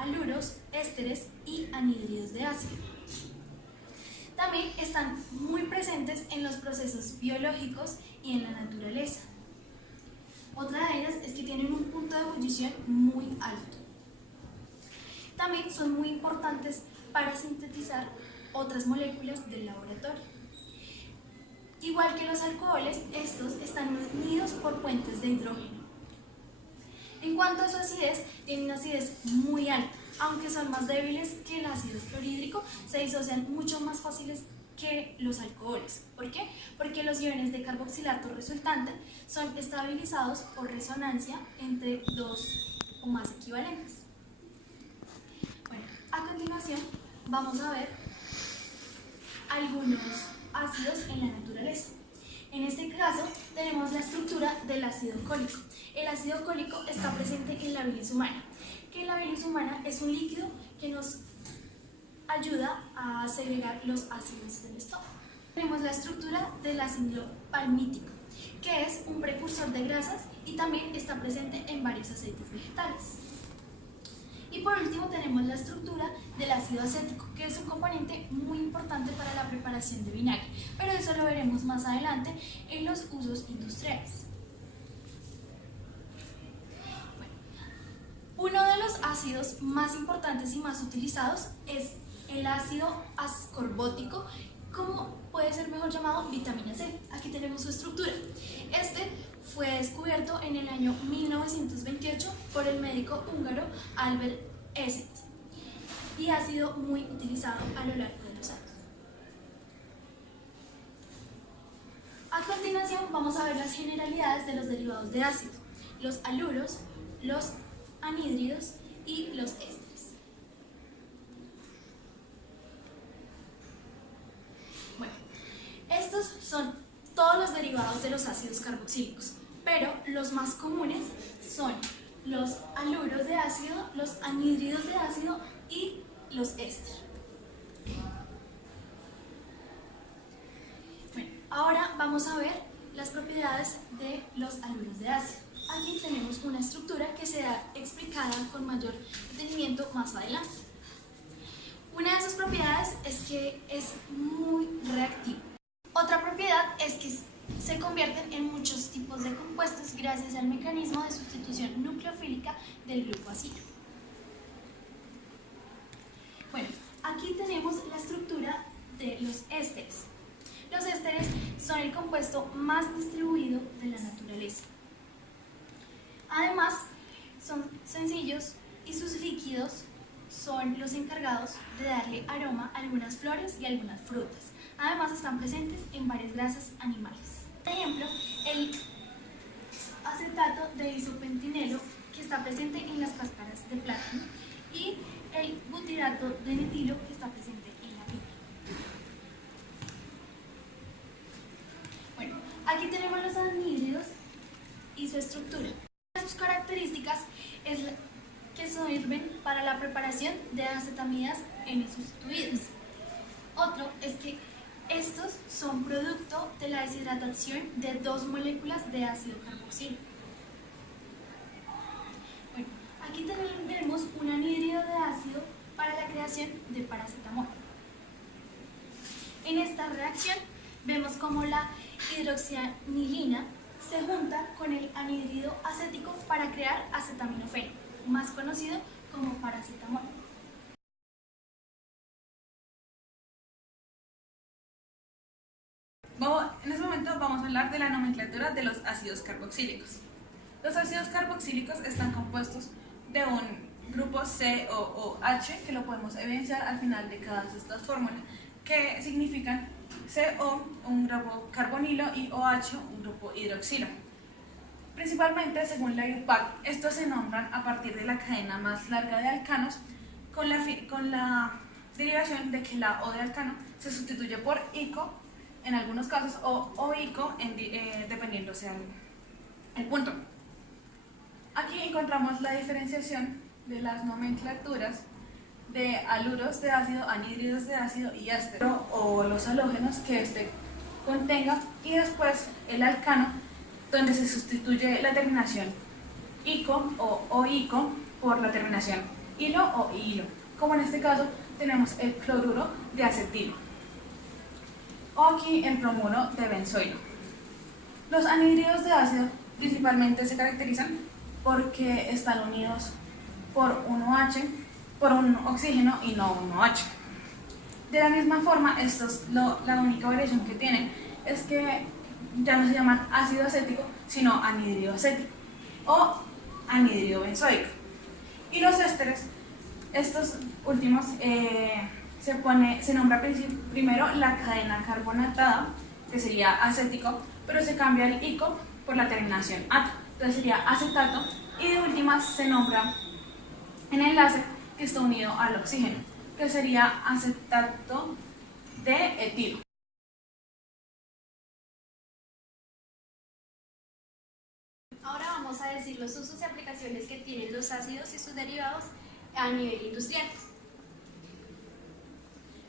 aluros, ésteres y anhídridos de ácido. También están muy presentes en los procesos biológicos y en la naturaleza. Otra de ellas es que tienen un punto de ebullición muy alto. También son muy importantes para sintetizar otras moléculas del laboratorio. Igual que los alcoholes, estos están unidos por puentes de hidrógeno. En cuanto a su acidez, tienen una acidez muy alta, aunque son más débiles que el ácido clorhídrico, se disocian mucho más fáciles que los alcoholes. ¿Por qué? Porque los iones de carboxilato resultante son estabilizados por resonancia entre dos o más equivalentes. Bueno, a continuación vamos a ver algunos ácidos en la naturaleza. En este caso tenemos la estructura del ácido cólico. El ácido cólico está presente en la bilis humana, que la bilis humana es un líquido que nos ayuda a segregar los ácidos del estómago. Tenemos la estructura del ácido palmítico, que es un precursor de grasas y también está presente en varios aceites vegetales. Y por último tenemos la estructura del ácido acético, que es un componente muy importante para la preparación de vinagre, pero eso lo veremos más adelante en los usos industriales. Bueno, uno de los ácidos más importantes y más utilizados es el ácido ascorbótico, como puede ser mejor llamado vitamina C. Aquí tenemos su estructura. Este fue descubierto en el año 1928 por el médico húngaro Albert Esset y ha sido muy utilizado a lo largo de los años. A continuación vamos a ver las generalidades de los derivados de ácido, los aluros, los anhídridos y los ésteres. Bueno, estos son todos los derivados de los ácidos carboxílicos, pero los más comunes son los aluros de ácido, los anhídridos de ácido y los ésteres. Bueno, ahora vamos a ver las propiedades de los aluros de ácido. Aquí tenemos una estructura que será explicada con mayor detenimiento más adelante. Una de sus propiedades es que es muy reactivo. Otra propiedad es que se convierten en muchos tipos de compuestos gracias al mecanismo de sustitución nucleofílica del grupo ácido. Bueno, aquí tenemos la estructura de los ésteres. Los ésteres son el compuesto más distribuido de la naturaleza. Además, son sencillos y sus líquidos son los encargados de darle aroma a algunas flores y algunas frutas. Además, están presentes en varias grasas animales. Por ejemplo, el acetato de isopentinelo, que está presente en las cáscaras de plátano, y el butirato de metilo, que está presente en la piña. Bueno, aquí tenemos los anhídridos y su estructura. Sus características es que sirven para la preparación de acetamidas N sustituidas. Otro es que estos son producto de la deshidratación de dos moléculas de ácido carboxílico. Bueno, aquí tenemos un anhídrido de ácido para la creación de paracetamol. En esta reacción vemos cómo la hidroxianilina se junta con el anhídrido acético para crear acetaminofén, más conocido como paracetamol. En este momento vamos a hablar de la nomenclatura de los ácidos carboxílicos. Los ácidos carboxílicos están compuestos de un grupo C o OH, que lo podemos evidenciar al final de cada de estas fórmulas, que significan CO, un grupo carbonilo, y OH, un grupo hidroxilo. Principalmente, según la IUPAC, estos se nombran a partir de la cadena más larga de alcanos, con la derivación de que la O de alcano se sustituye por ico en algunos casos o ico dependiendo sea el punto. Aquí encontramos la diferenciación de las nomenclaturas de aluros de ácido, anhídridos de ácido y éstero o los halógenos que este contenga, y después el alcano, donde se sustituye la terminación ico o oico por la terminación hilo o hilo, como en este caso tenemos el cloruro de acetilo, o aquí el bromuro de benzoilo. Los anhídridos de ácido principalmente se caracterizan porque están unidos por un OH, por un oxígeno y no un OH. De la misma forma, la única variación que tienen es que ya no se llaman ácido acético, sino anhídrido acético o anhídrido benzoico. Y los ésteres, estos últimos, se nombra primero la cadena carbonatada, que sería acético, pero se cambia el ico por la terminación ato, entonces sería acetato, y de últimas se nombra en enlace que está unido al oxígeno, que sería acetato de etilo. Ahora vamos a decir los usos y aplicaciones que tienen los ácidos y sus derivados a nivel industrial.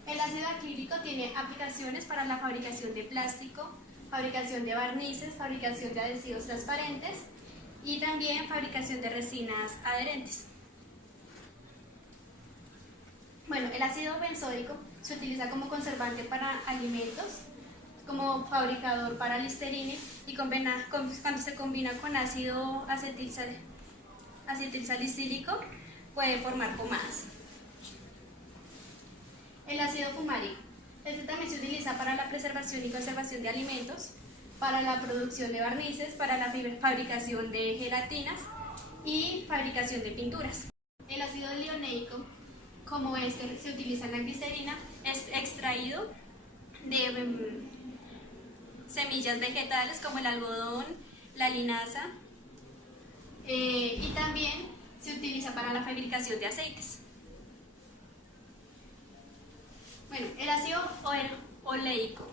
El ácido acrílico tiene aplicaciones para la fabricación de plástico, fabricación de barnices, fabricación de adhesivos transparentes y también fabricación de resinas adherentes. Bueno, el ácido benzoico se utiliza como conservante para alimentos, como fabricador para listerine y cuando se combina con ácido acetilsalicílico puede formar pomadas. El ácido fumárico. Este también se utiliza para la preservación y conservación de alimentos, para la producción de barnices, para la fabricación de gelatinas y fabricación de pinturas. El ácido linoleico, como este se utiliza en la glicerina, es extraído de semillas vegetales como el algodón, la linaza, y también se utiliza para la fabricación de aceites. Bueno, el ácido oleico.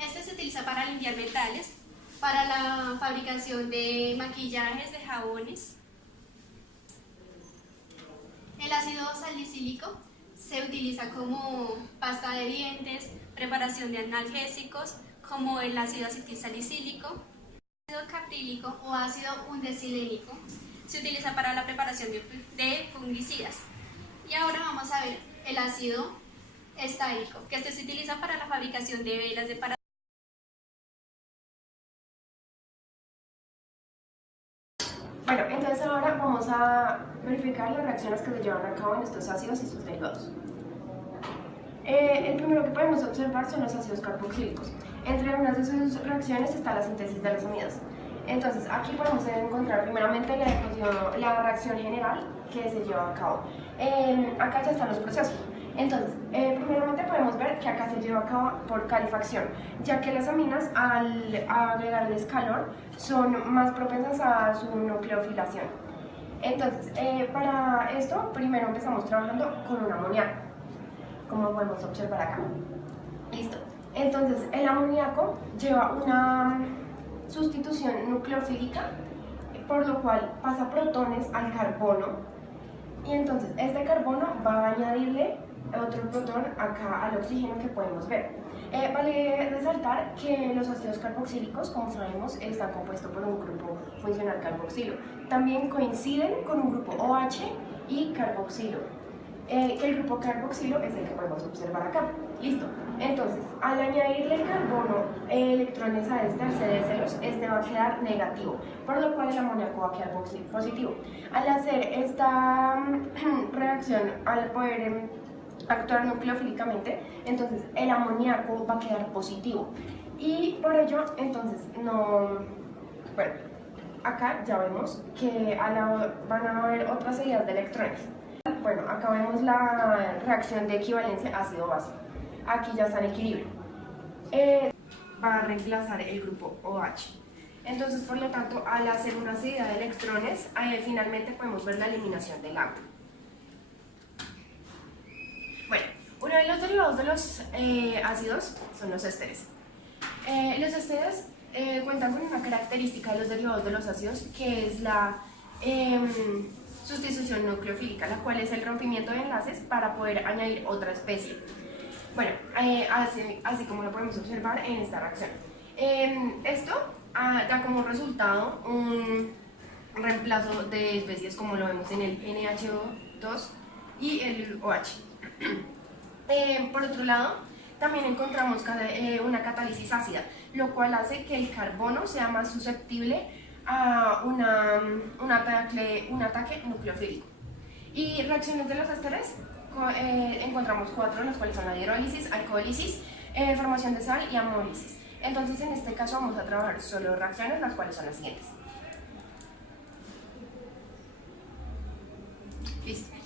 Este se utiliza para limpiar metales, para la fabricación de maquillajes, de jabones. El ácido salicílico se utiliza como pasta de dientes, preparación de analgésicos, como el ácido acetilsalicílico. El ácido caprílico o ácido undesilénico se utiliza para la preparación de fungicidas. Y ahora vamos a ver el ácido estárico, que este se utiliza para la fabricación de velas de paracetamol. Bueno, entonces ahora vamos a verificar las reacciones que se llevan a cabo en estos ácidos y sus derivados. El primero que podemos observar son los ácidos carboxílicos. Entre unas de sus reacciones está la síntesis de los amida. Entonces, aquí podemos encontrar primeramente la reacción general que se lleva a cabo. Acá ya están los procesos. Entonces, primeramente podemos ver que acá se lleva a cabo por calefacción, ya que las aminas al agregarles calor son más propensas a su nucleofilación. Entonces, para esto primero empezamos trabajando con un amoníaco, como podemos observar acá. Listo. Entonces, el amoníaco lleva una sustitución nucleofílica, por lo cual pasa protones al carbono, y entonces este carbono va a añadirle otro protón acá al oxígeno que podemos ver. Vale resaltar que los ácidos carboxílicos, como sabemos, están compuestos por un grupo funcional carboxilo. También coinciden con un grupo OH y carboxilo. Que el grupo carboxilo es el que podemos observar acá. Listo. Entonces, al añadirle carbono electrones a este acedécelos, este va a quedar negativo, por lo cual el amoníaco va a quedar positivo. Al hacer esta reacción, al poder actuar nucleofílicamente, entonces el amoníaco va a quedar positivo. Y por ello, entonces, bueno, acá ya vemos que van a haber otras seguidas de electrones. Bueno, acá vemos la reacción de equivalencia ácido-base. Aquí ya está en equilibrio. Va a reemplazar el grupo OH. Entonces, por lo tanto, al hacer una seguida de electrones, finalmente podemos ver la eliminación del agua. Bueno, uno de los derivados de los ácidos son los ésteres. Los ésteres cuentan con una característica de los derivados de los ácidos, que es la sustitución nucleofílica, la cual es el rompimiento de enlaces para poder añadir otra especie. Bueno, así como lo podemos observar en esta reacción. Esto da como resultado un reemplazo de especies, como lo vemos en el NH2 2 y el OH. Por otro lado, también encontramos una catálisis ácida, lo cual hace que el carbono sea más susceptible a un ataque nucleofílico. Y reacciones de los ésteres, encontramos 4, las cuales son la hidrólisis, alcohólisis, formación de sal y amólisis. Entonces, en este caso vamos a trabajar solo reacciones, las cuales son las siguientes. Listo.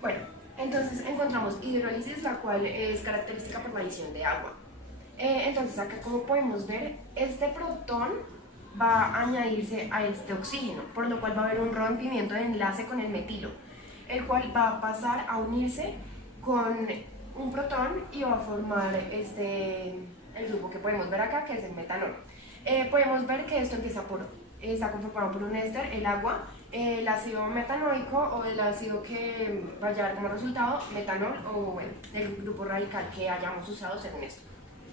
Bueno, entonces encontramos hidrólisis, la cual es característica por la adición de agua. Entonces, acá como podemos ver, este protón va a añadirse a este oxígeno, por lo cual va a haber un rompimiento de enlace con el metilo, el cual va a pasar a unirse con un protón y va a formar el grupo que podemos ver acá, que es el metanol. Podemos ver que esto está conformado por un éster, el agua, el ácido metanoico o el ácido que vaya a dar como resultado metanol o bueno, el grupo radical que hayamos usado según esto.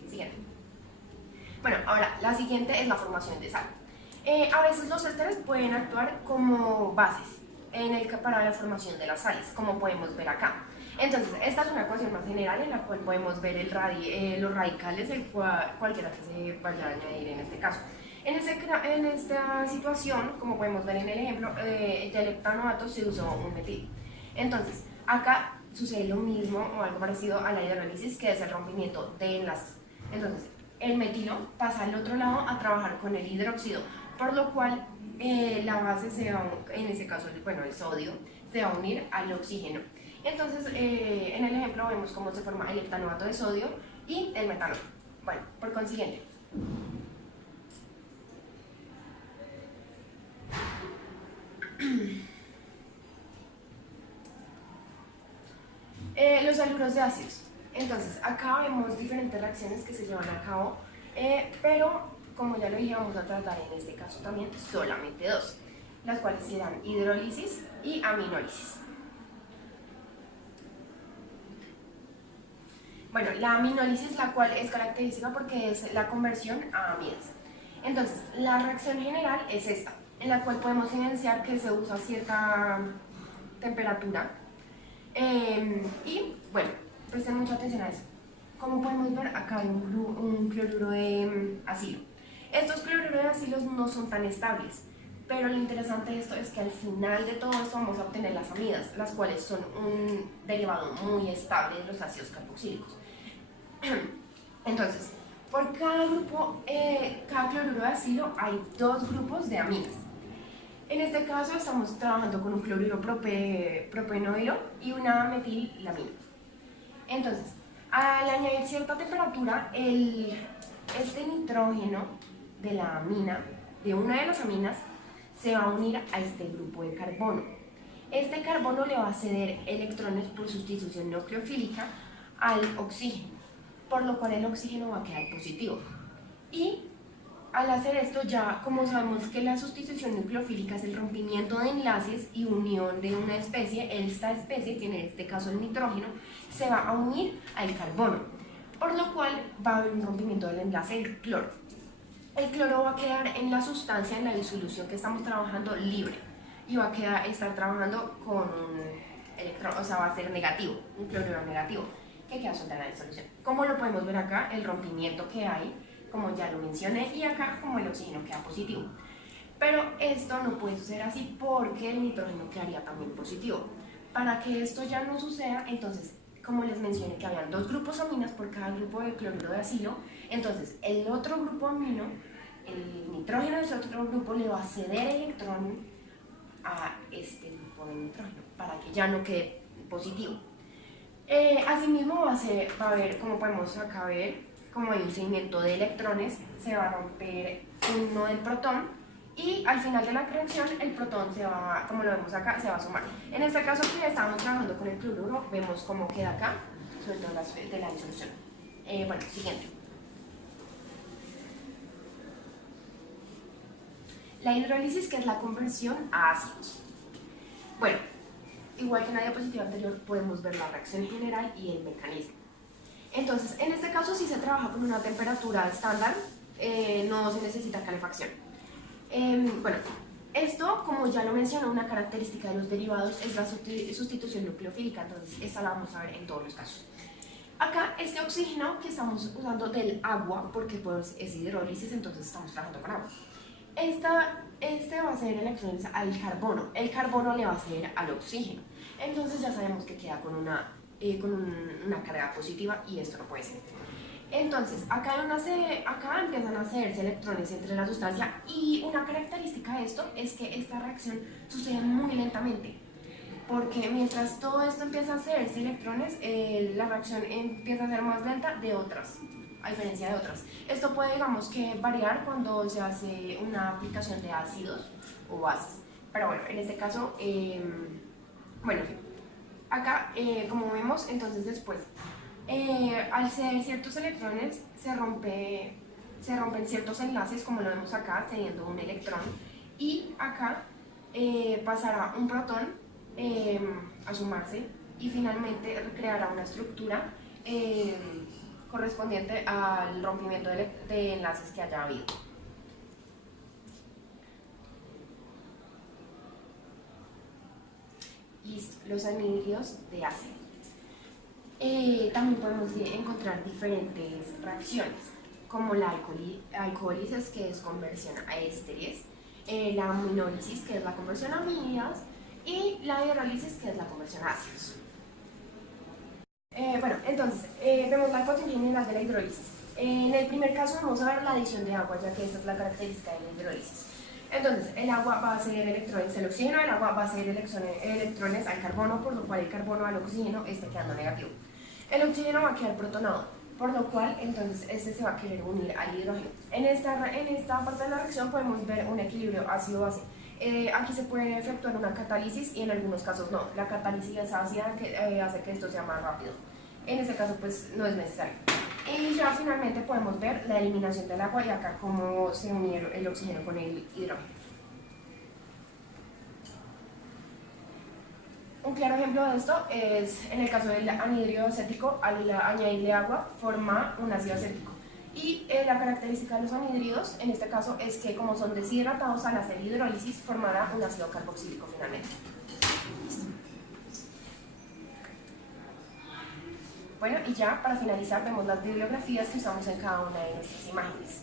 Siguiente. Bueno, ahora la siguiente es la formación de sal. A veces los ésteres pueden actuar como bases para la formación de las sales, como podemos ver acá. Entonces, esta es una ecuación más general en la cual podemos ver los radicales, cualquiera que se vaya a añadir en este caso. En esta situación, como podemos ver en el ejemplo, del heptanoato se usó un metil. Entonces, acá sucede lo mismo o algo parecido a la hidrólisis, que es el rompimiento de enlaces. Entonces, el metilo pasa al otro lado a trabajar con el hidróxido, por lo cual la base en este caso, bueno, el sodio, se va a unir al oxígeno. Entonces, en el ejemplo vemos cómo se forma el heptanoato de sodio y el metanol. Bueno, por consiguiente, los haluros de ácidos. Entonces, acá vemos diferentes reacciones que se llevan a cabo, pero como ya lo dije, vamos a tratar en este caso también solamente 2, las cuales serán hidrólisis y aminólisis. Bueno, la aminólisis, la cual es característica porque es la conversión a amidas. Entonces, la reacción general es esta, en la cual podemos evidenciar que se usa cierta temperatura. Y bueno, presten mucha atención a eso. Como podemos ver, acá hay un cloruro de acilo. Estos cloruros de acilo no son tan estables, pero lo interesante de esto es que al final de todo esto vamos a obtener las amidas, las cuales son un derivado muy estable de los ácidos carboxílicos. Entonces, por cada cloruro de acilo hay 2 grupos de amidas. En este caso estamos trabajando con un cloruro propenoilo y una metilamina. Entonces, al añadir cierta temperatura, este nitrógeno de la amina, de una de las aminas, se va a unir a este grupo de carbono. Este carbono le va a ceder electrones por sustitución nucleofílica al oxígeno, por lo cual el oxígeno va a quedar positivo. Y al hacer esto, ya como sabemos que la sustitución nucleofílica es el rompimiento de enlaces y unión de una especie, esta especie, que en este caso el nitrógeno, se va a unir al carbono, por lo cual va a haber un rompimiento del enlace del cloro. El cloro va a quedar en la sustancia, en la disolución que estamos trabajando, libre, y va a estar trabajando con un electrón, o sea, va a ser negativo, un cloruro negativo, que queda suelto en la disolución. Como lo podemos ver acá, el rompimiento que hay, como ya lo mencioné, y acá como el oxígeno queda positivo. Pero esto no puede suceder así porque el nitrógeno quedaría también positivo. Para que esto ya no suceda, entonces, como les mencioné que habían 2 grupos aminas por cada grupo de cloruro de acilo, entonces el otro grupo amino, el nitrógeno de ese otro grupo, le va a ceder electrón a este grupo de nitrógeno para que ya no quede positivo. Asimismo va a haber, como podemos acá ver, como hay un seguimiento de electrones, se va a romper uno del protón y al final de la reacción el protón se va, como lo vemos acá, se va a sumar. En este caso que estamos trabajando con el cloruro, vemos cómo queda acá, suelto de la disolución. Bueno, siguiente. La hidrólisis, que es la conversión a ácidos. Bueno, igual que en la diapositiva anterior, podemos ver la reacción general y el mecanismo. Entonces, en este caso, si se trabaja con una temperatura estándar, no se necesita calefacción. Bueno, esto, como ya lo mencioné, una característica de los derivados es la sustitución nucleofílica, entonces esta la vamos a ver en todos los casos. Acá, este oxígeno que estamos usando del agua, porque pues es hidrólisis, entonces estamos trabajando con agua. Este va a hacer electrones al carbono, el carbono le va a hacer al oxígeno, entonces ya sabemos que queda con una carga positiva y esto no puede ser. Entonces, acá empiezan a hacerse electrones entre la sustancia y una característica de esto es que esta reacción sucede muy lentamente, porque mientras todo esto empieza a hacerse electrones, la reacción empieza a ser más lenta de otras, a diferencia de otras. Esto puede, digamos, que variar cuando se hace una aplicación de ácidos o bases, pero bueno, en este caso, bueno, acá, como vemos, entonces después, al ser ciertos electrones, se rompen ciertos enlaces, como lo vemos acá, cediendo un electrón, y acá pasará un protón a sumarse y finalmente creará una estructura correspondiente al rompimiento de enlaces que haya habido. Listo, los anhídridos de ácido. También podemos encontrar diferentes reacciones, como la alcohólisis, que es conversión a ésteres, la aminólisis, que es la conversión a amínidas, y la hidrólisis, que es la conversión a ácidos. Bueno, entonces, vemos la potencia general de la hidrólisis. En el primer caso vamos a ver la adición de agua, ya que esta es la característica de la hidrólisis. Entonces, el agua va a hacer electrones al oxígeno, el agua va a hacer electrones al carbono, por lo cual el carbono al oxígeno está quedando negativo. El oxígeno va a quedar protonado, por lo cual entonces este se va a querer unir al hidrógeno. En esta parte de la reacción podemos ver un equilibrio ácido-base. Aquí se puede efectuar una catálisis y en algunos casos no. La catálisis es ácida, que hace que esto sea más rápido. En este caso pues no es necesario. Y ya finalmente podemos ver la eliminación del agua y acá cómo se une el oxígeno con el hidrógeno. Un claro ejemplo de esto es en el caso del anhídrido acético, al añadirle agua forma un ácido acético. Y la característica de los anhídridos, en este caso, es que como son deshidratados al hacer hidrólisis, formará un ácido carboxílico finalmente. Listo. Bueno, y ya para finalizar vemos las bibliografías que usamos en cada una de nuestras imágenes.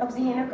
Oxígeno